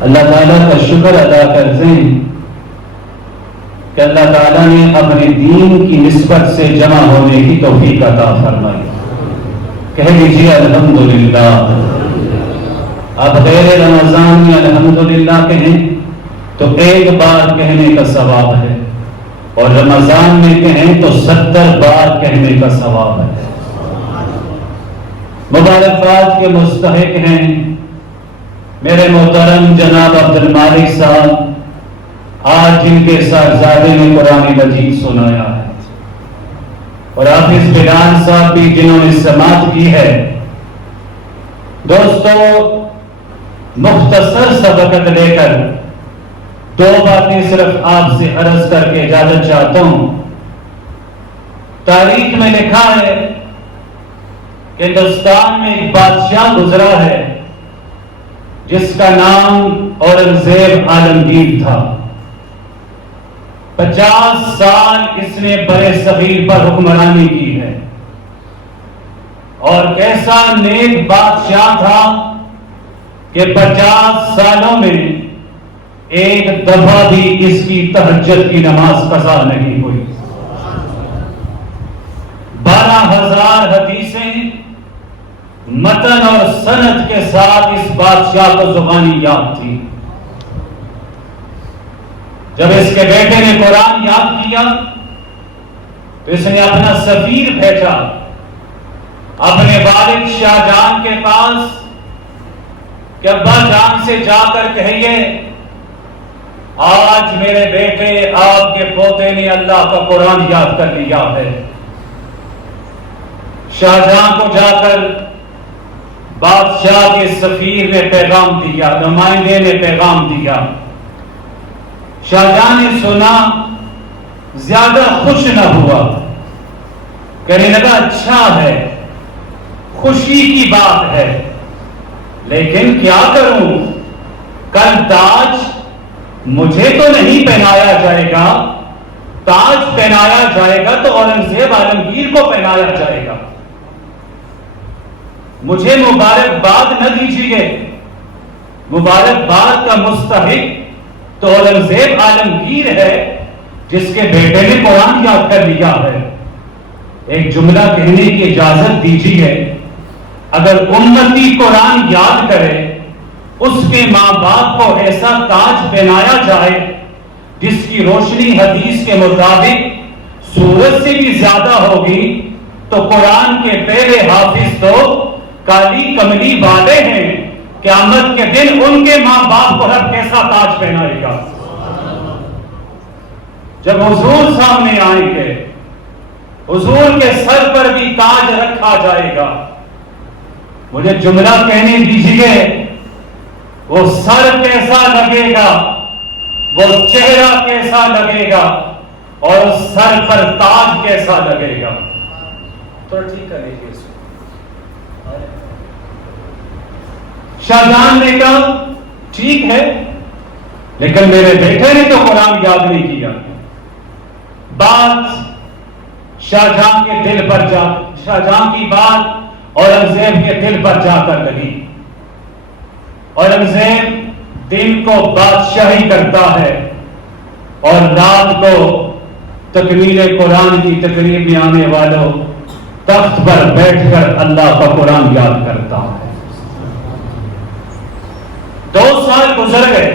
اللہ تعالیٰ کا شکر ادا کرتے ہیں کہ اللہ تعالیٰ نے اپنے دین کی نسبت سے جمع ہونے کی توفیق عطا فرمائی. کہہ لیجیے الحمدللہ. آپ غیر رمضان میں الحمدللہ کہیں تو ایک بار کہنے کا ثواب ہے، اور رمضان میں کہیں تو 70 بار کہنے کا ثواب ہے. مبارکباد کے مستحق ہیں میرے محترم جناب عبد المالک صاحب، آج جن کے صاحبزادے نے قرآن مجید سنایا ہے، اور حافظ بلال صاحب بھی جنہوں نے سماعت کی ہے. دوستو، مختصر سا وقت لے کر 2 باتیں صرف آپ سے عرض کر کے اجازت چاہتا ہوں. تاریخ میں لکھا ہے کہ ہندوستان میں ایک بادشاہ گزرا ہے جس کا نام اورنگزیب عالمگیر تھا. 50 سال اس نے برے صغیر پر حکمرانی کی ہے، اور کیسا نیک بادشاہ تھا کہ 50 سالوں میں ایک دفعہ بھی اس کی تہجد کی نماز قضا نہیں ہوئی. 12,000 حدیثیں متن اور سند کے ساتھ اس بادشاہ کو زبانی یاد تھی. جب اس کے بیٹے نے قرآن یاد کیا تو اس نے اپنا سفیر بھیجا اپنے والد شاہ جان کے پاس کہ ابا جان سے جا کر کہیے آج میرے بیٹے آپ کے پوتے نے اللہ کا قرآن یاد کر لیا ہے. شاہجہاں کو جا کر بادشاہ کے سفیر نے پیغام دیا، نمائندے نے پیغام دیا. شاہجہاں نے سنا، زیادہ خوش نہ ہوا، کہنے لگا اچھا ہے، خوشی کی بات ہے، لیکن کیا کروں، کل تاج مجھے تو نہیں پہنایا جائے گا، تاج پہنایا جائے گا تو اورنگزیب عالمگیر کو پہنایا جائے گا. مجھے مبارکباد نہ دیجیے، مبارکباد کا مستحق تو اورنگزیب عالمگیر ہے جس کے بیٹے نے قرآن یاد کر لیا ہے. ایک جملہ کہنے کی اجازت دیجیے، اگر امتی قرآن یاد کرے، اس کے ماں باپ کو ایسا تاج پہنایا جائے جس کی روشنی حدیث کے مطابق سورج سے بھی زیادہ ہوگی، تو قرآن کے پہلے حافظ تو کالی کملی والے ہیں. قیامت کے دن ان کے ماں باپ کو رب کیسا تاج پہنائے گا. جب حضور سامنے آئیں گے، حضور کے سر پر بھی تاج رکھا جائے گا. مجھے جملہ کہنے دیجیے، وہ سر کیسا لگے گا، وہ چہرہ کیسا لگے گا، اور سر پر تاج کیسا لگے گا. تو ٹھیک ہے، لیجیے اس کو. شاہجہاں نے کہا ٹھیک ہے، لیکن میرے بیٹے نے تو قرآن یاد نہیں کیا. بات شاہجہاں کے دل پر شاہجہاں کی بات اورنگزیب کے دل پر جا کر لگی. اورنگزیب دن کو بادشاہی کرتا ہے اور رات کو تکمیل قرآن کی تقریب میں آنے والوں تخت پر بیٹھ کر اللہ کا قرآن یاد کرتا ہے. 2 سال گزر گئے،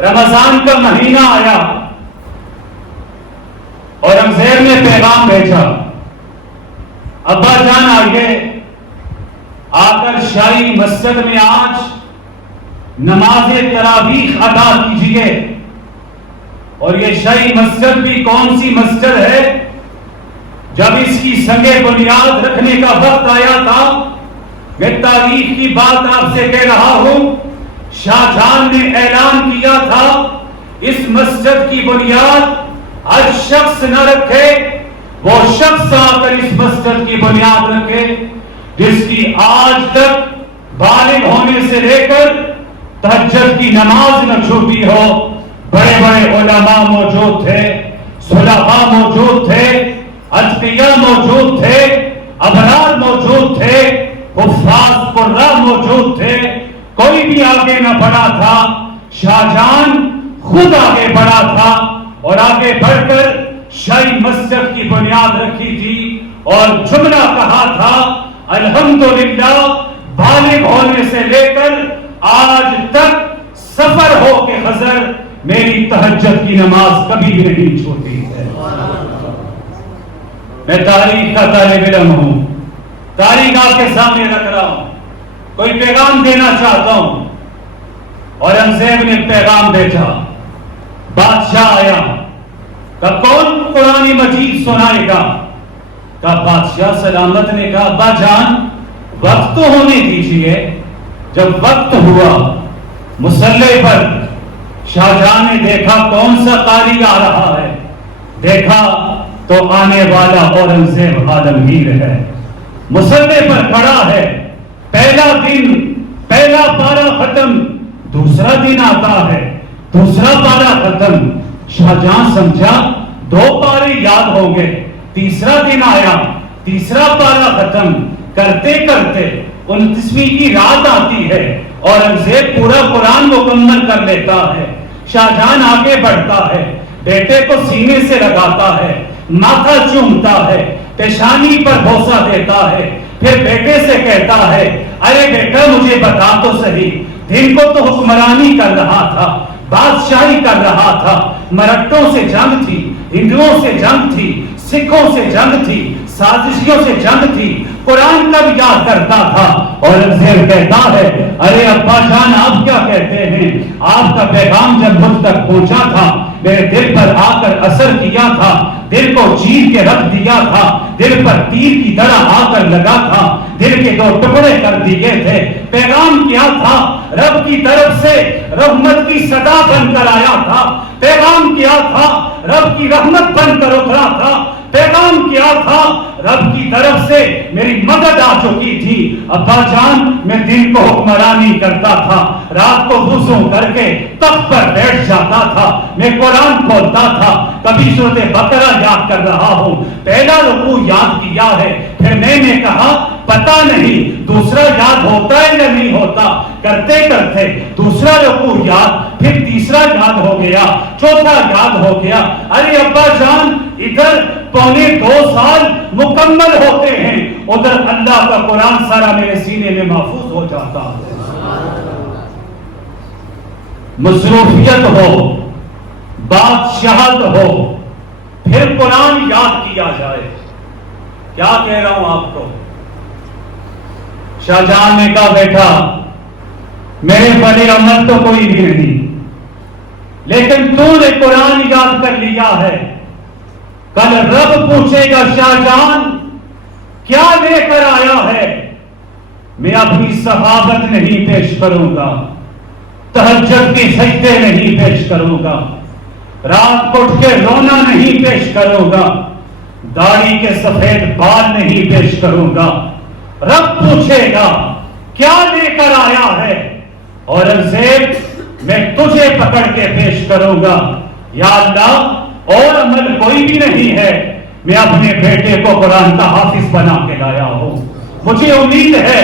رمضان کا مہینہ آیا، اورنگزیب نے پیغام بھیجا، ابا جان آئیے، آ کر شاہی مسجد میں آج نماز تراویح ادا کیجیے. اور یہ شاہی مسجد بھی کون سی مسجد ہے؟ جب اس کی سنگ بنیاد رکھنے کا وقت آیا تھا، میں تاریخ کی بات آپ سے کہہ رہا ہوں، شاہجہاں نے اعلان کیا تھا اس مسجد کی بنیاد ہر شخص نہ رکھے، وہ شخص آ کر اس مسجد کی بنیاد رکھے جس کی آج تک بالغ ہونے سے لے کر تہجد کی نماز نہ چھوٹی ہو. بڑے بڑے علماء موجود تھے، صلحاء موجود تھے، اتقیاء موجود تھے، ابرار موجود تھے، حفاظ قراء موجود تھے، کوئی بھی آگے نہ بڑھا تھا، شاہجہاں خود آگے بڑھا تھا اور آگے بڑھ کر شاہی مسجد کی بنیاد رکھی تھی اور جملہ کہا تھا الحمدللہ بالغ ہونے سے لے کر آج تک سفر ہو کے خضر میری تہجد کی نماز کبھی بھی نہیں چھوٹی ہے۔ میں تاریخ کا طالب علم ہوں، تاریخ آپ کے سامنے رکھ رہا ہوں، کوئی پیغام دینا چاہتا ہوں۔ اورنگزیب نے پیغام بھیجا، بادشاہ آیا، کہا کون قرآن مجید سنائے گا؟ کہا بادشاہ سلامت نے کہا ابا جان وقت تو ہونے دیجئے۔ جب وقت ہوا مصلی پر شاہجہاں نے دیکھا کون سا قاری آ رہا ہے، دیکھا تو آنے والا اورنگزیب عالمگیر ہے، مصلی پر کھڑا ہے، پہلا دن پہلا پارہ ختم، دوسرا دن آتا ہے، دوسرا پارہ ختم۔ شاہجہاں سمجھا دو پارے یاد ہوں گے، تیسرا دن آیا، تیسرا پارہ ختم، کرتے کرتے 29ویں کی رات آتی ہے، اورنگزیب پورا قرآن مکمل کر لیتا ہے۔ شاہجہاں آگے بڑھتا ہے، بیٹے کو سینے سے لگاتا ہے، ماتھا چومتا ہے، پیشانی پر بوسہ دیتا ہے، پھر بیٹے سے کہتا ہے ارے بیٹا مجھے بتا تو صحیح، دن کو تو حکمرانی کر رہا تھا، بادشاہی کر رہا تھا، مرہٹوں سے جنگ تھی، ہندوؤں سے جنگ تھی، سکھوں سے جنگ تھی، سازشیوں سے جنگ تھی، قرآن کب یاد کرتا تھا؟ اورنگزیب کہتا ہے ارے ابا جان آپ کیا کہتے ہیں، آپ کا پیغام جب مجھ تک پہنچا تھا میرے دل پر آ کر اثر کیا تھا، دل کو چیر کے رکھ دیا تھا، دل پر تیر کی طرح آ کر لگا تھا، دل کے دو ٹکڑے کر دیے تھے۔ پیغام کیا تھا؟ رب کی طرف سے رحمت کی صدا بن کر آیا تھا۔ پیغام کیا تھا؟ رب کی رحمت بن کر اترا تھا۔ پیغام کیا تھا؟ رب کی طرف سے میری مدد آ چکی تھی۔ ابا جان میں دن کو حکمرانی کرتا تھا، رات کو وضو کر کے تخت پر بیٹھ جاتا تھا، میں قرآن کھولتا تھا، کبھی سورۃ بقرہ یاد کر رہا ہوں، پہلا رکوع یاد کیا ہے، پھر میں نے کہا پتہ نہیں دوسرا یاد ہوتا ہے یا نہیں ہوتا، کرتے کرتے دوسرا رکوع یاد، پھر تیسرا یاد ہو گیا، چوتھا یاد ہو گیا۔ ارے ابا جان ادھر 2.25 سال مکمل ہوتے ہیں، ادھر اللہ کا قرآن سارا میرے سینے میں محفوظ ہو جاتا ہے۔ مصروفیت ہو، بادشاہت ہو، پھر قرآن یاد کیا جائے۔ کیا کہہ رہا ہوں آپ کو؟ شاہجہاں نے کہا بیٹا میرے بڑے عمل تو کوئی بھی نہیں، لیکن تو نے قرآن یاد کر لیا ہے، کل رب پوچھے گا شاہجہاں کیا لے کر آیا ہے؟ میں اپنی صحابت نہیں پیش کروں گا، تہجد کی سجدے نہیں پیش کروں گا، رات کو اٹھ کے رونا نہیں پیش کروں گا، داڑھی کے سفید بال نہیں پیش کروں گا۔ رب پوچھے گا کیا لے کر آیا ہے؟ اورنگزیب میں تجھے پکڑ کے پیش کروں گا، یا اللہ اور عمل کوئی بھی نہیں ہے، میں اپنے بیٹے کو قرآن کا حافظ بنا کے لایا ہوں، مجھے امید ہے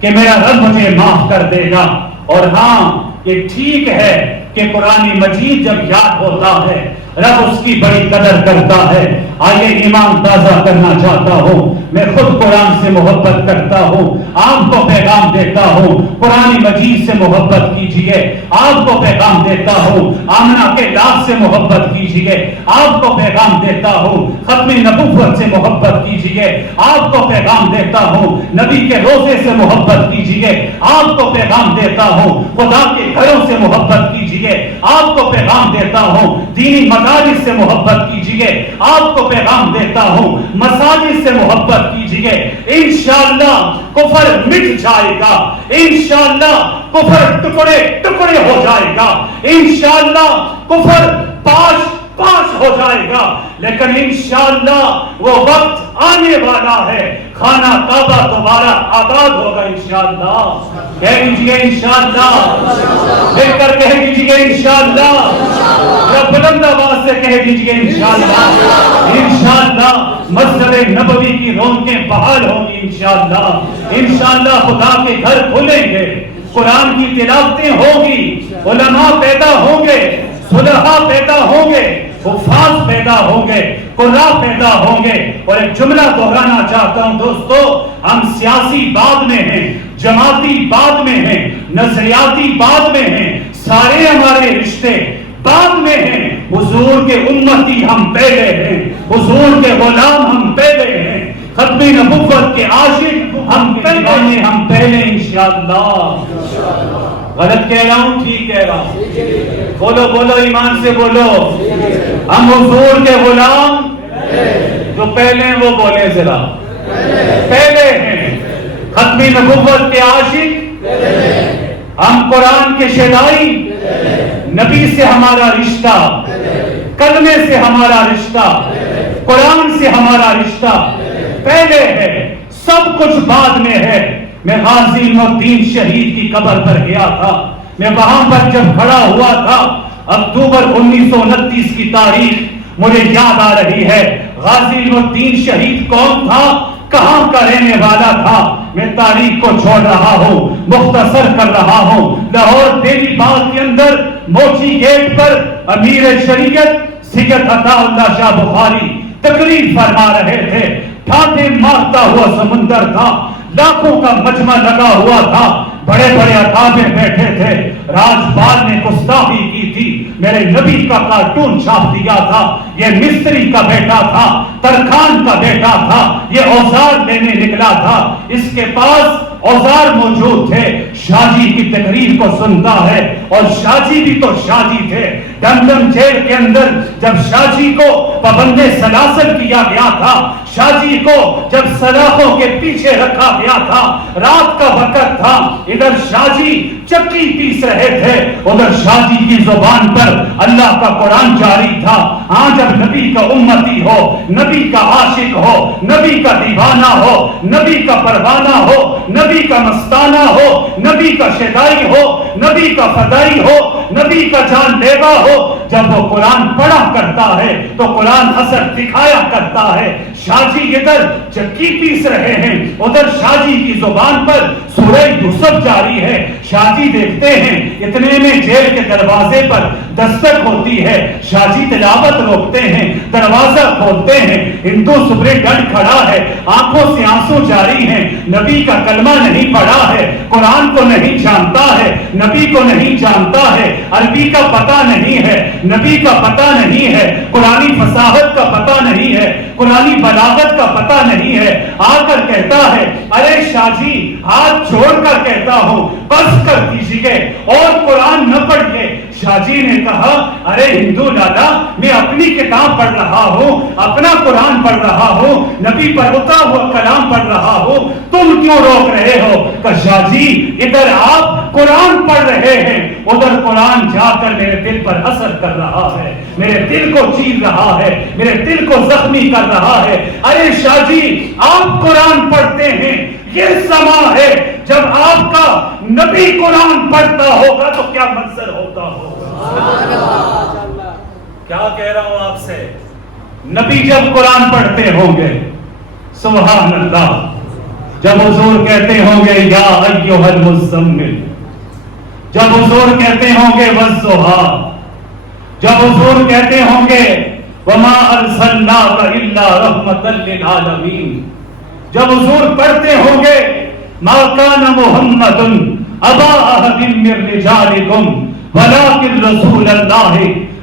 کہ میرا رب مجھے معاف کر دے گا۔ اور ہاں یہ ٹھیک ہے کہ قرآن مجید جب یاد ہوتا ہے رب اس کی بڑی قدر کرتا ہے۔ آئیے ایمان تازہ کرنا چاہتا ہوں، میں خود قرآن سے محبت کرتا ہوں، آپ کو پیغام دیتا ہوں قرآن مجید سے محبت کیجئے، آپ کو پیغام دیتا ہوں آمنہ کے لاغ سے محبت کیجئے، آپ کو پیغام دیتا ہوں ختم نبوت سے محبت کیجئے، آپ کو پیغام دیتا ہوں نبی کے روزے سے محبت کیجئے، آپ کو پیغام دیتا ہوں خدا کے گھروں سے محبت کیجئے، آپ کو پیغام دیتا ہوں دینی مدارس سے محبت کیجئے، آپ کو پیغام دیتا ہوں مساجد سے محبت کیجئے۔ انشاءاللہ کفر مٹ جائے گا، انشاءاللہ کفر ٹکڑے ٹکڑے ہو جائے گا، انشاءاللہ کفر پاش پاش ہو جائے گا، لیکن انشاءاللہ وہ وقت آنے والا ہے، خانہ کعبہ دوبارہ آباد ہوگا انشاءاللہ۔ کہہ دیجئے انشاءاللہ، مل کر کہہ دیجئے انشاءاللہ، یا بلند آواز سے کہہ دیجئے انشاءاللہ۔ انشاءاللہ مسجد نبوی کی رونقیں بحال ہوں گی انشاءاللہ، انشاءاللہ خدا کے گھر کھلیں گے، قرآن کی تلاوتیں ہوگی، علماء پیدا ہوں گے، صلحاء پیدا ہوں گے، حفاظ پیدا ہوں گے، قراء پیدا ہوں گے۔ اور ایک جملہ دہرانا چاہتا ہوں دوستو، ہم سیاسی بعد میں ہیں، جماعتی بعد میں ہیں، نظریاتی بعد میں ہیں، سارے ہمارے رشتے بعد میں ہیں، حضور کے امتی ہم پہلے ہیں، حضور کے غلام ہم پہلے ہیں، ختم نبوت کے عاشق ہم پہلے، ہم پہلے انشاءاللہ۔ غلط کہہ رہا ہوں ٹھیک کہہ رہا ہوں؟ بولو بولو ایمان سے بولو، ہم حضور کے غلام جو پہلے ہیں وہ بولے ذرا، پہلے ہیں، ختم نبوت کے عاشق ہم، قرآن کے شیدائی، نبی سے ہمارا رشتہ، کلمے سے ہمارا رشتہ، قرآن سے ہمارا رشتہ پہلے ہے، سب کچھ بعد میں ہے۔ میں غازی علم الدین شہید کی قبر پر گیا تھا، میں وہاں پر جب کھڑا ہوا تھا، اکتوبر 1929 کی تاریخ مجھے یاد آ رہی ہے۔ غازی علم الدین شہید کون تھا، کہاں کا رہنے والا تھا؟ میں تاریخ کو چھوڑ رہا ہوں، مختصر کر رہا ہوں۔ لاہور دیوی باغ کے اندر موچی گیٹ پر امیر شریعت سید عطا اللہ شاہ بخاری تقریر فرما رہے تھے۔ ٹھاٹھے مارتا ہوا سمندر تھا، لاکھوں کا مجمع لگا ہوا تھا، بڑے بڑے اکابر بیٹھے تھے۔ راجپال نے گستاخی کی تھی، میرے نبی کا کارٹون چھاپ دیا تھا، یہ مستری کا بیٹا تھا، ترخان کا بیٹا تھا، یہ اوزار لینے نکلا تھا، اس کے پاس اوزار موجود تھے۔ شاہ جی کی تقریر کو سنتا ہے، اور شاہ جی بھی تو شاہ جی تھے۔ ڈمڈم جیل کے اندر جب شاہ جی کو پابند سلاسل کیا گیا تھا، شاہ جی کو جب سلاخوں کے پیچھے رکھا گیا تھا، رات کا وقت تھا، ادھر شاہ جی چکی پیس رہے تھے، ادھر شاہ جی کی زبان پر اللہ کا قرآن جاری تھا۔ ہاں، جب نبی کا امتی ہو، نبی کا عاشق ہو، نبی کا دیوانہ ہو، نبی کا پروانہ ہو، نبی کا مستانہ ہو، نبی کا شیدائی ہو، نبی کا فدائی ہو، نبی کا جان لیوا ہو، جب وہ قرآن پڑھا کرتا ہے تو قرآن اثر دکھایا کرتا ہے۔ شاہ جی ادھر چکی پیس رہے ہیں، ادھر شاہ جی کی زبان پر سورہ یوسف جاری ہے۔ شاہ جی دیکھتے ہیں، اتنے میں جیل کے دروازے پر دستک ہوتی ہے، شاہ جی تلاوت روکتے ہیں، دروازہ کھولتے ہیں، ہندو سپرنٹینڈنٹ کھڑا ہے، آنکھوں سے آنسو جاری ہیں، نبی کا کلمہ نہیں پڑھا ہے، قرآن کو نہیں جانتا ہے، نبی کو نہیں جانتا ہے، عربی کا پتہ نہیں ہے، نبی کا پتہ نہیں ہے، قرآنی فصاحت کا پتہ نہیں ہے، قرآنی بلاغت کا پتہ نہیں ہے، آ کر کہتا ہے، ارے شاہ جی ہاتھ چھوڑ کر کہتا ہوں بس کر دیجیے اور قرآن نہ پڑھیے۔ شاہ جی نے کہا، ارے ہندو لالا، میں اپنی کتاب پڑھ رہا ہوں، اپنا قرآن پڑھ رہا ہوں، نبی پر اترا ہوا کلام پڑھ رہا ہوں، تم کیوں روک رہے ہو؟ کہ شاہ جی ادھر آپ قرآن پڑھ رہے ہیں، ادھر قرآن جا کر میرے دل پر اثر کر رہا ہے، میرے دل کو چیر رہا ہے، میرے دل کو زخمی کر رہا ہے۔ ارے شاہ جی آپ قرآن پڑھتے ہیں، یہ سما ہے جب آپ کا نبی قرآن پڑھتا ہوگا تو کیا منظر ہوتا ہوگا۔ کیا کہہ رہا ہوں آپ سے، نبی جب قرآن پڑھتے ہوں گے، سبحان اللہ، جب حضور کہتے ہوں گے یا ایھا المزمل، جب حضور کہتے ہوں گے والضحیٰ، جب حضور کہتے ہوں گے وما ارسلناک الا رحمتا للعالمین، جب حضور پڑھتے ہوں گے ما کان محمد ابا احد من رجالکم ولکن رسول اللہ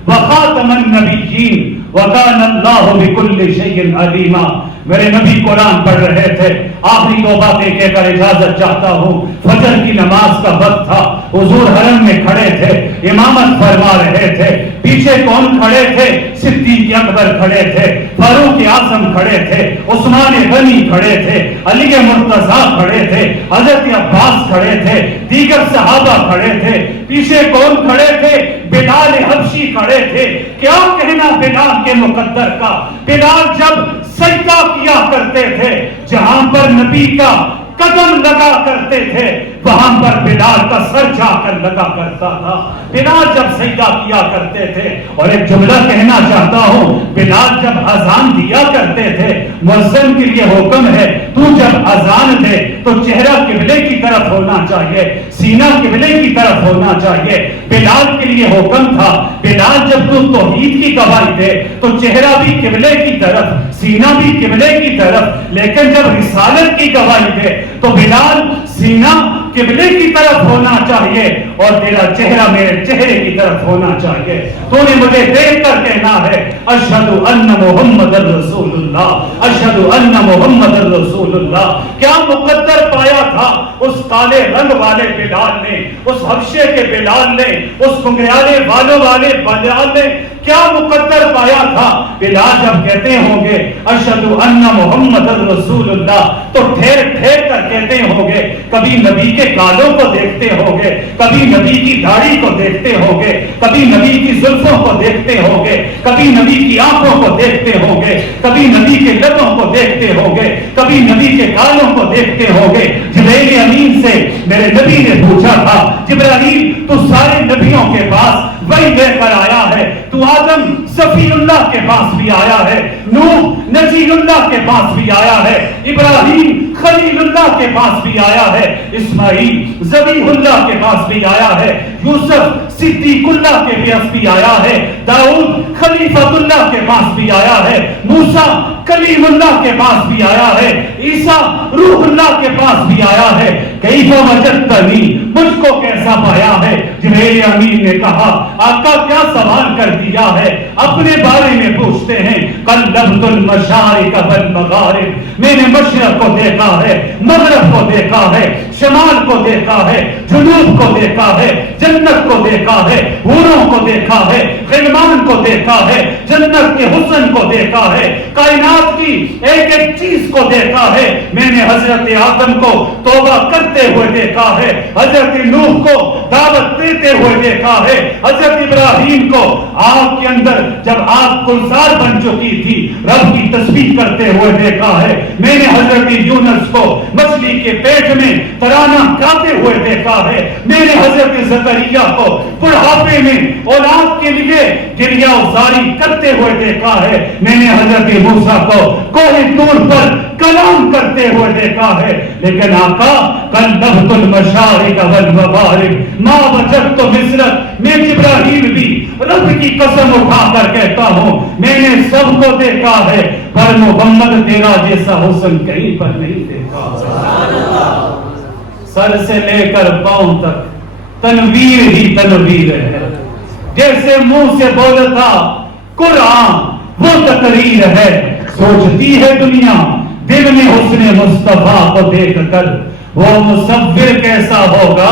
وخاتم النبیین وکان اللہ بکل شیء علیما۔ میرے نبی قرآن پڑھ رہے تھے۔ آخری دو باتیں کہہ کر اجازت چاہتا ہوں۔ فجر کی نماز کا وقت تھا، حضور حرم میں کھڑے تھے، امامت فرما رہے تھے۔ پیچھے کون کھڑے تھے؟ صدیق اکبر کھڑے تھے، فاروق اعظم کھڑے تھے، عثمان غنی کھڑے تھے، علی مرتضیٰ کھڑے تھے، حضرت عباس کھڑے تھے، دیگر صحابہ کھڑے تھے۔ پیچھے کون کھڑے تھے؟ بلال حبشی کھڑے تھے۔ کیا کہنا بلال کے مقدر کا؟ بلال جب سجدہ کیا کرتے تھے، جہاں پر نبی کا قدم لگا کرتے تھے، وہاں پر بلال کا سر جا کر لگا کرتا تھا. بلال جب سجدہ کیا کرتے تھے, اور ایک جملہ کہنا چاہتا ہوں, بلال جب اذان دیا کرتے تھے, مؤذن کے لیے حکم ہے تو جب اذان دے تو چہرہ قبلے کی طرف ہونا چاہیے, سینہ قبلے کی طرف ہونا چاہیے. بلال کے لیے حکم تھا, بلال جب تو توحید کی گواہی دے تو چہرہ بھی قبلے کی طرف, سینہ بھی قبلے کی طرف, لیکن جب رسالت کی گواہی دے تو بلال سینہ قبلے کی طرف ہونا چاہیے اور تیرا چہرہ میرے چہرے کی طرف ہونا چاہیے. تو نے مجھے دیکھ کر کہنا ہے اشہد ان محمد رسول اللہ, اشہد ان محمد رسول اللہ. کیا مقدر پایا تھا اس کالے رنگ والے بلال نے, اس حبشے کے بلال نے, اس گنگریالے والوں والے بلال نے کیا مقدر پایا تھا. بلال جب کہتے ہوں گے اشہد ان محمد رسول اللہ تو ٹھہر ٹھہر کر کہتے ہوں گے, کبھی نبی کے گالوں کو دیکھتے ہوں گے, کبھی نبی کی داڑھی کو دیکھتے ہوں گے, کبھی نبی کی زلفوں کو دیکھتے ہوں گے, کبھی نبی کی آنکھوں کو دیکھتے ہوں گے, کبھی نبی کے لبوں کو دیکھتے ہوں گے, کبھی نبی کے گالوں کو دیکھتے ہوں گے. جبرائیل امین سے میرے نبی نے پوچھا تھا, جبرائیل تو سارے نبیوں کے پاس وہی لے کر آیا ہے, تو آدم صفی اللہ کے پاس بھی آیا ہے, نوح نجی اللہ کے پاس بھی آیا ہے, ابراہیم خلیل اللہ کے پاس بھی آیا ہے, اسماعیل ذبیح اللہ کے پاس بھی آیا ہے, یوسف صدیق اللہ کے پاس بھی آیا ہے, داؤد خلیفۃ اللہ کے پاس بھی آیا ہے, موسیٰ کلیم اللہ کے پاس بھی آیا ہے, عیسیٰ روح اللہ کے پاس بھی آیا ہے. کیف وجدتنی, مجھ کو کیسا پایا ہے. جبرائیل امین نے کہا آقا کیا سوال کر دیا ہے, اپنے بارے میں پوچھتے ہیں. قلبت المشارق والمغارب, میں نے مشرق کو دیکھا ہے, مغرب کو دیکھا ہے, شمال کو دیکھا ہے, جنوب کو دیکھا ہے, جنت کو دیکھا ہے, حوروں کو دیکھا ہے, غلمان کو دیکھا ہے, جنت کے حسن کو دیکھا ہے, کائنات کی ایک ایک چیز کو دیکھا ہے. میں نے حضرت آدم کو توبہ کرتے ہوئے دیکھا ہے, حضرت نوح کو دعوت دیتے ہوئے دیکھا ہے, حضرت ابراہیم کو آگ کے اندر جب آگ گلزار بن چکی تھی رب کی تسبیح کرتے ہوئے دیکھا ہے. میں نے حضرت یونس کو مچھلی کے پیٹ میں ترانہ گاتے ہوئے دیکھا ہے. میں نے حضرت زکریا کو بڑھاپے میں اولاد کے لیے گریہ ازاری کرتے ہوئے دیکھا ہے. میں نے حضرت موسیٰ کو کوہ طور پر کلام کرتے ہوئے دیکھا ہے. لیکن آقا قلبت المشارق والمغارب ما وجدت مثلک, میں جبرائیل بھی رب کی قسم اٹھا کر کہتا ہوں میں نے سب کو دیکھا ہے, پر محمد تیرا جیسا حسن کہیں پر نہیں دیکھا. سر سے لے کر پاؤں تک تنویر ہی تنویر ہے, جیسے منہ سے بولتا قرآن وہ تقریر ہے. سوچتی ہے دنیا دل میں حسن مصطفیٰ کو دیکھ کر, وہ مصور کیسا ہوگا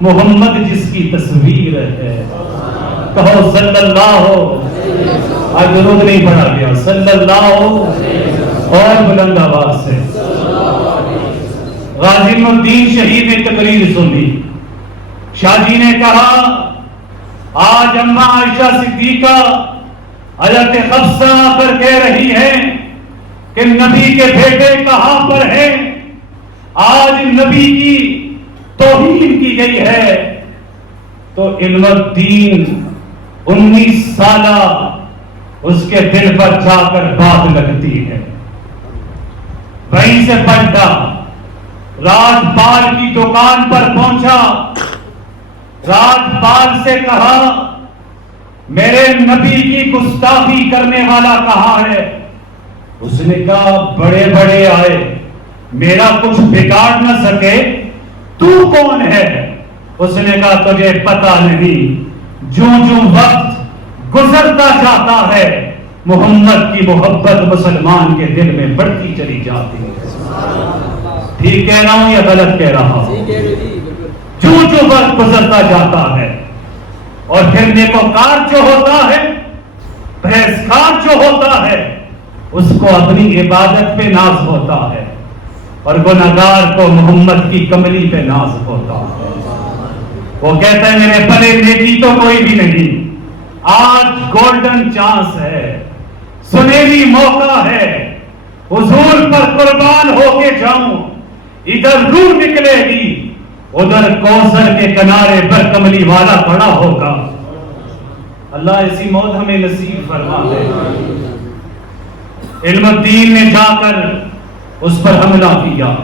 محمد جس کی تصویر ہے. کہو صلی اللہ, آج درود نہیں پڑھا گیا, صلی اللہ اور بلند آواز سے. غازی الدین شہید نے تقریر سنی. شاہ جی نے کہا آج اماں عائشہ صدیقہ حضرت حفصہ آ کر کہہ رہی ہے کہ نبی کے بیٹے کہاں پر ہیں. آج نبی کی توہین کی گئی ہے تو علم الدین 19 سالہ اس کے دل پر جا کر بات لگتی ہے. وہیں سے پلٹا, راجپال کی دکان پر پہنچا, راجپال سے کہا میرے نبی کی گستاخی کرنے والا کہاں ہے. اس نے کہا بڑے بڑے آئے, میرا کچھ بگاڑ نہ سکے, تو کون ہے. اس نے کہا تجھے پتا نہیں, جو وقت گزرتا جاتا ہے محمد کی محبت مسلمان کے دل میں بڑھتی چلی جاتی ہے. ٹھیک کہہ رہا ہوں یا غلط کہہ رہا ہوں؟ جو وقت گزرتا جاتا ہے اور پھر نیکوکار جو ہوتا ہے, پرہیزگار جو ہوتا ہے, اس کو اپنی عبادت پہ ناز ہوتا ہے اور گناہگار کو محمد کی کملی پہ ناز ہوتا ہے. وہ کہتا ہے میرے بھلے نیکی تو کوئی بھی نہیں, آج گولڈن چانس ہے, سنہری موقع ہے, حضور پر قربان ہو کے جاؤں. ادھر روح نکلے گی ادھر کوثر کے کنارے پر کملی والا کھڑا ہوگا. اللہ ایسی موت ہمیں نصیب فرما دے. علم الدین نے جا کر اس پر حملہ کیا,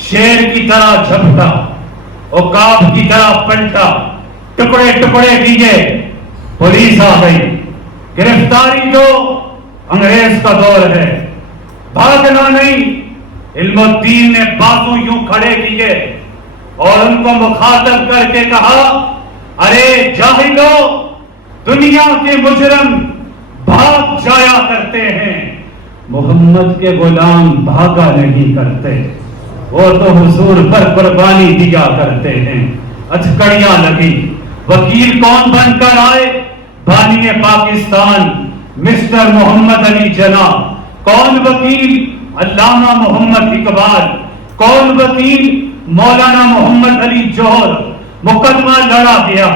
شیر کی طرح جھپٹا, عقاب کی طرح پلٹا, ٹکڑے ٹکڑے کیے. پولیس آ گئی. گرفتاری جو انگریز کا دور ہے, بھاگنا نہیں. علم الدین نے بازو یوں کھڑے کیے اور ان کو مخاطب کر کے کہا, ارے جاہلو, دنیا کے مجرم بھاگ جایا کرتے ہیں, محمد کے غلام بھاگا نہیں کرتے, وہ تو حضور پر قربانی دیا کرتے ہیں. اچکڑیاں لگی. وکیل کون بن کر آئے؟ بانی پاکستان مسٹر محمد علی جناح. کون وکیل؟ علامہ محمد اقبال. کون وکیل؟ مولانا محمد علی جوہر. مقدمہ لڑا گیا.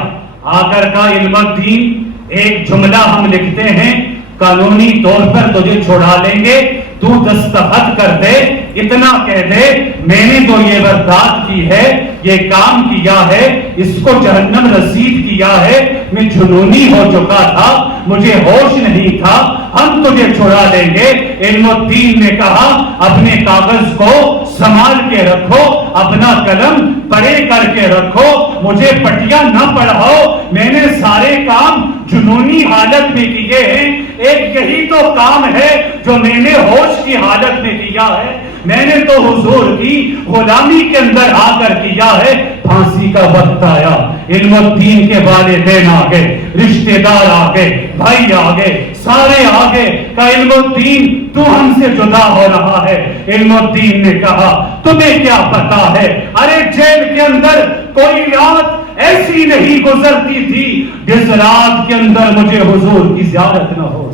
آ کر کا علم الدین ایک جملہ ہم لکھتے ہیں, قانونی طور پر تجھے چھوڑا لیں گے, تو دستخط کر دے, اتنا کہہ دے میں نے تو یہ برداشت کی ہے, یہ کام کیا ہے, اس کو جہنم رسید کیا ہے, میں جنونی ہو چکا تھا, مجھے ہوش نہیں تھا, ہم تجھے چھڑا لیں گے. علم الدین نے کہا اپنے کاغذ کو سنبھال کے رکھو, اپنا قلم پڑے کر کے رکھو, مجھے پٹیاں نہ پڑھاؤ, میں نے سارے کام جنونی حالت میں کیے ہیں, ایک یہی تو کام ہے جو میں نے ہوش کی حالت میں کیا ہے, میں نے تو حضور کی غلامی کے اندر آ کر کیا ہے. پھانسی کا وقت آیا, علم الدین کے والدین آگے, رشتہ دار آگے, بھائی آگے, سارے آگے. کہ علم الدین تو ہم سے جدا ہو رہا ہے. علم الدین نے کہا تمہیں کیا پتا ہے, ارے جیل کے اندر کوئی رات ایسی نہیں گزرتی تھی جس رات کے اندر مجھے حضور کی زیارت نہ ہوتی.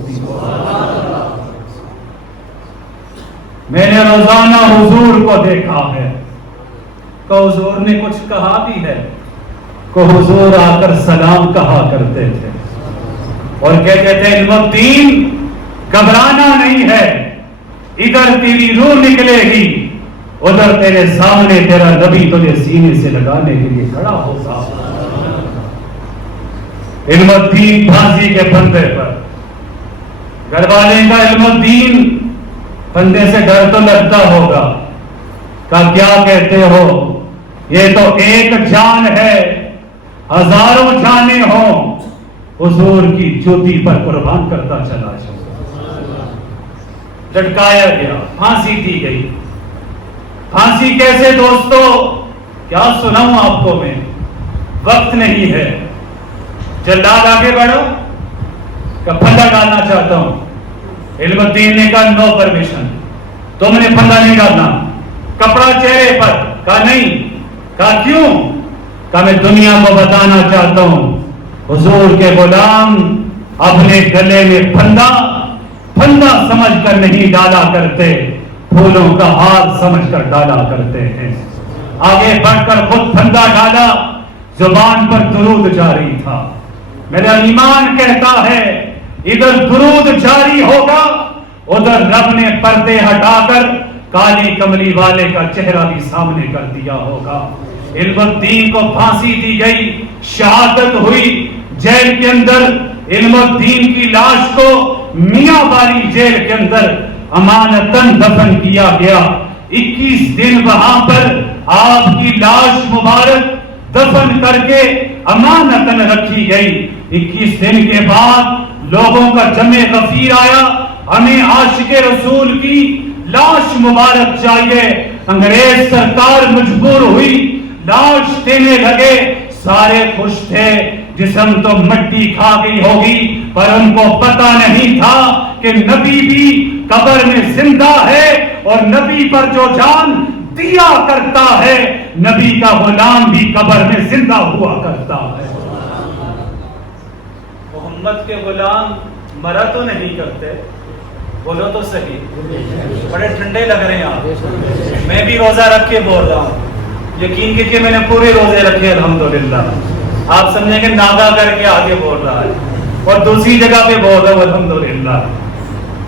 میں نے روزانہ حضور کو دیکھا ہے. کہ حضور نے کچھ کہا بھی ہے, کہ حضور آ کر سلام کہا کرتے تھے اور کہتے تھے علم الدین گھبرانا نہیں ہے, ادھر تیری روح نکلے گی, ادھر تیرے سامنے تیرا نبی تجھے سینے سے لگانے کے لیے کھڑا ہوگا. علم الدین پھانسی کے پھندے پر, گھر والے کا علم الدین پھندے سے ڈر تو لگتا ہوگا. کہ کیا کہتے ہو, یہ تو ایک جان ہے, ہزاروں جانیں ہوں, حضور کی جوتی پر قربان کرتا چلا جاؤ. لٹکایا گیا, پھانسی دی گئی. پھانسی کیسے دوستو, کیا سناؤں آپ کو میں, وقت نہیں ہے. جلاد آگے بڑھو, کہ پھندا ڈالنا چاہتا ہوں. علم الدین نے کہا نو پرمیشن, تم نے پھندا نہیں ڈالنا. کپڑا چہرے پر, کہا نہیں. کہا کیوں؟ کہا میں دنیا کو بتانا چاہتا ہوں حضور کے غلام اپنے گلے میں پھندا پھندا سمجھ کر نہیں ڈالا کرتے, پھولوں کا ہاتھ سمجھ کر ڈالا کرتے ہیں. آگے بڑھ کر خود پھندا ڈالا, زبان پر درود جاری تھا. میرا ایمان کہتا ہے ادھر درود جاری ہوگا, ادھر رب نے پردے ہٹا کر کالی کملی والے کا چہرہ بھی سامنے کر دیا ہوگا. علم الدین کو پھانسی دی گئی, شہادت ہوئی. جیل کے اندر علم الدین کی لاش کو میاں والی جیل کے اندر امانتاً دفن کیا گیا. 21 دن وہاں پر آپ کی لاش مبارک دفن کر کے امانتاً رکھی گئی. 21 دن کے بعد لوگوں کا جمع غفیر آیا, ہمیں عاشق رسول کی لاش مبارک چاہیے. انگریز سرکار مجبور ہوئی, لاش دینے لگے. سارے خوش تھے, جسم تو مٹی کھا گئی ہوگی, پر ان کو پتہ نہیں تھا کہ نبی بھی قبر میں زندہ ہے, اور نبی پر جو جان دیا کرتا ہے, نبی کا غلام بھی قبر میں زندہ ہوا کرتا ہے. محمد کے غلام مرا تو نہیں کرتے, بولو تو صحیح. بڑے ٹھنڈے لگ رہے ہیں آپ. میں بھی روزہ رکھ کے بول رہا ہوں, یقین کیجیے میں نے پورے روزے رکھے الحمدللہ. آپ سمجھیں کہ ناغا کر کے آگے بول رہا ہے, اور دوسری جگہ پہ بول رہا ہوں الحمدللہ.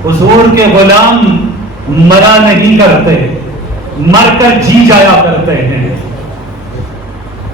حضور کے غلام مرا نہیں کرتے, مر کر جی جایا کرتے ہیں.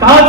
5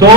2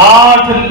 8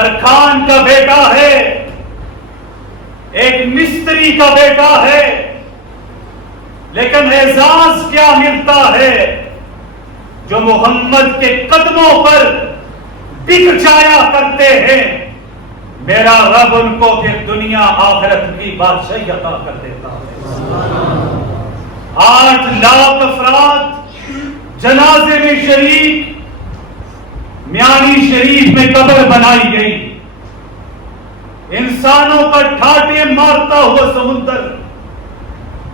ارکان کا بیٹا ہے، ایک مستری کا بیٹا ہے، لیکن اعزاز کیا ملتا ہے؟ جو محمد کے قدموں پر بک جایا کرتے ہیں، میرا رب ان کو پھر دنیا آخرت کی بادشاہی عطا کر دیتا ہے۔ 8 لاکھ افراد جنازے میں شریک، میانی شریف میں قبر بنائی گئی، انسانوں کا ٹھاٹے مارتا ہوا سمندر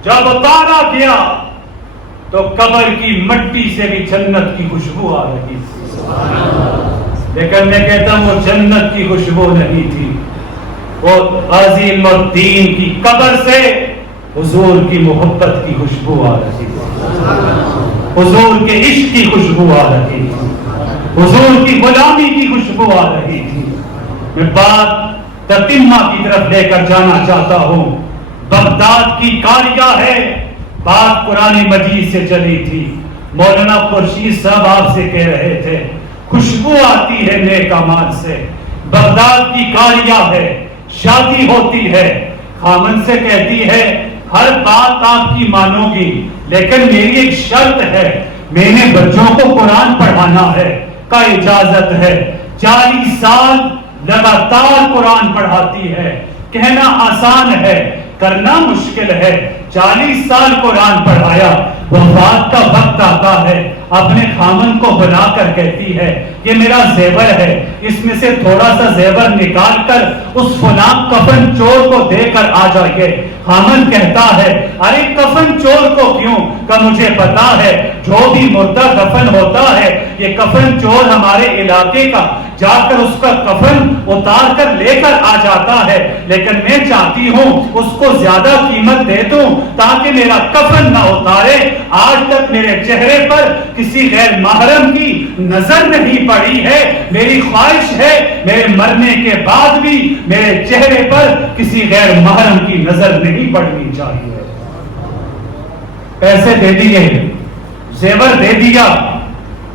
جب اتارا گیا تو قبر کی مٹی سے بھی جنت کی خوشبو آ رہی تھی، لیکن میں کہتا ہوں وہ جنت کی خوشبو نہیں تھی، وہ غازی الدین کی قبر سے حضور کی محبت کی خوشبو آ رہی تھی، حضور کے عشق کی خوشبو آ رہی تھی، حضور کی غلامی کی خوشبو آ رہی تھی۔ میں بات تتمہ کی طرف لے کر جانا چاہتا ہوں۔ بغداد کی کاریہ ہے، بات قرآن مجید سے چلی تھی۔ مولانا خورشید صاحب آپ سے کہہ رہے تھے خوشبو آتی ہے نیک اعمال سے۔ بغداد کی کاریہ ہے، شادی ہوتی ہے، خامن سے کہتی ہے ہر بات آپ کی مانو گی، لیکن میری ایک شرط ہے، میں نے بچوں کو قرآن پڑھانا ہے، کا اجازت ہے۔ 40 سال لگاتار قرآن پڑھاتی ہے، کہنا آسان ہے، کرنا مشکل ہے۔ 40 سال قرآن پڑھایا، وفات کا وقت آتا ہے، اپنے خامن کو بلا کر کہتی ہے یہ میرا زیور ہے، اس میں سے تھوڑا سا زیور نکال کر اس فلاں کفن چور کو دے کر آ جائیے۔ خامن کہتا ہے ارے کفن چور کو کیوں؟ کہ مجھے پتا ہے جو بھی مردہ کفن ہوتا ہے یہ کفن چور ہمارے علاقے کا جا کر اس کا کفن اتار کر لے کر آ جاتا ہے، لیکن میں چاہتی ہوں اس کو زیادہ قیمت دے دوں تاکہ میرا کفن نہ اتارے۔ آج تک میرے چہرے پر کسی غیر محرم کی نظر نہیں پڑی ہے، میری خواہش ہے میرے مرنے کے بعد بھی میرے چہرے پر کسی غیر محرم کی نظر نہیں پڑنی چاہیے۔ پیسے دے دیے، زیور دے دیا،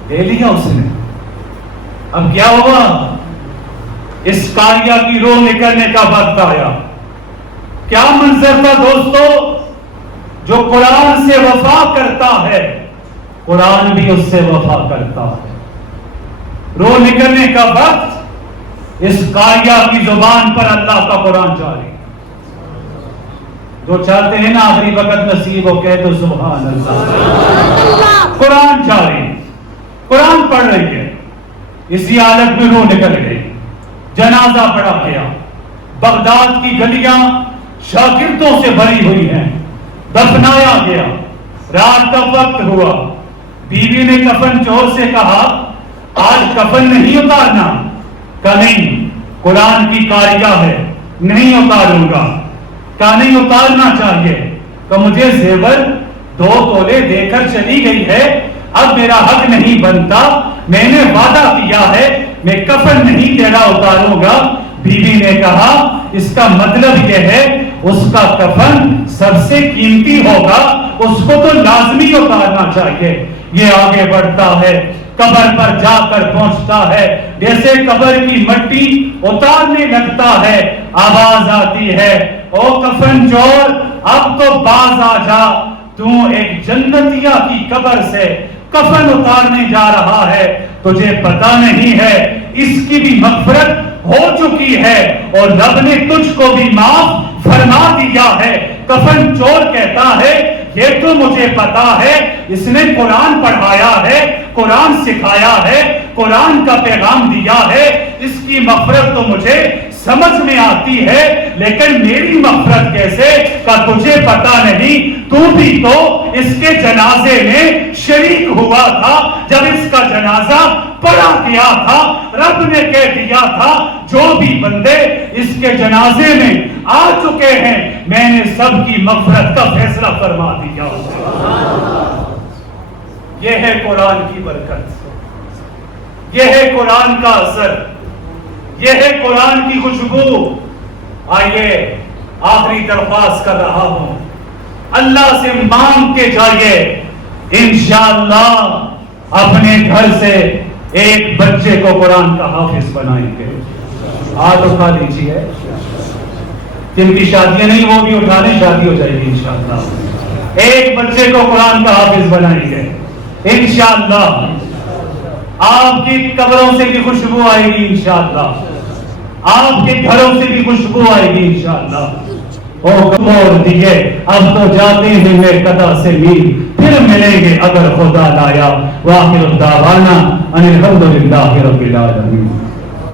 دے لیا اس نے۔ اب کیا ہوا؟ اس کاریہ کی روح نکلنے کا وقت آیا۔ کیا منظر تھا دوستو؟ جو قرآن سے وفا کرتا ہے قرآن بھی اس سے وفا کرتا ہے۔ روح نکلنے کا وقت، اس کاریہ کی زبان پر اللہ کا قرآن جاری۔ جو چاہتے ہیں نا آخری وقت نصیب ہو کہہ تو سبحان اللہ۔ قرآن جاری، قرآن پڑھ رہی ہے، اسی حالت میں روح نکل گئی، جنازہ پڑھا گیا۔ بغداد کی گلیاں شاگردوں سے بھری ہوئی ہیں، دفنایا گیا۔ رات کا وقت ہوا، بیوی نے کفن چور سے کہا آج کفن نہیں اتارنا، کہا نہیں قرآن کی کاریہ ہے نہیں اتاروں گا، کہا نہیں اتارنا چاہیے، کہ مجھے زیور 2 تولے دے کر چلی گئی ہے، اب میرا حق نہیں بنتا، میں نے وعدہ کیا ہے میں کفن نہیں تیرا اتاروں گا۔ بیوی نے کہا اس کا مطلب یہ ہے اس کا کفن سب سے قیمتی ہوگا، اس کو تو لازمی اتارنا چاہیے۔ یہ آگے بڑھتا ہے، قبر پر جا کر پہنچتا ہے، جیسے قبر کی مٹی اتارنے لگتا ہے، آواز آتی ہے او کفن چور اب تو باز آ جا، تو ایک جنتیہ کی قبر سے کفن اتارنے جا رہا ہے، تجھے پتا نہیں ہے اس کی بھی مغفرت ہو چکی ہے اور رب نے تجھ کو بھی معاف فرما دیا ہے۔ کفن چور کہتا ہے یہ تو مجھے پتا ہے، اس نے قرآن پڑھایا ہے، قرآن سکھایا ہے، قرآن کا پیغام دیا ہے، اس کی مغفرت تو مجھے سمجھ میں آتی ہے، لیکن میری مغفرت کیسے؟ کہ تجھے پتا نہیں، تو بھی تو اس کے جنازے میں شریک ہوا تھا، جب اس کا جنازہ پڑھا گیا تھا، رب نے کہہ دیا تھا جو بھی بندے اس کے جنازے میں آ چکے ہیں میں نے سب کی مغفرت کا فیصلہ فرما دیا۔ یہ ہے قرآن کی برکت، یہ ہے قرآن کا اثر، یہ ہے قرآن کی خوشبو۔ آئیے آخری درخواست کر رہا ہوں، اللہ سے مانگ کے جائیے، انشاءاللہ اپنے گھر سے ایک بچے کو قرآن کا حافظ بنائیں گے۔ ہاتھ اٹھا دیجیے. جن کی شادیاں نہیں وہ بھی اٹھا لیں, شادی ہو جائے گی انشاءاللہ. ایک بچے کو قرآن کا حافظ بنائیں گے انشاءاللہ. آپ کی قبروں سے بھی خوشبو آئے گی انشاءاللہ. آپ کے گھروں سے بھی خوشبو آئے گی انشاءاللہ. موڑ دیے اب تو جاتے ہیں میں قطع سے میل, پھر ملیں گے اگر خدا لایا. وآخر الدعوانا ان الحمدللہ رب العالمین.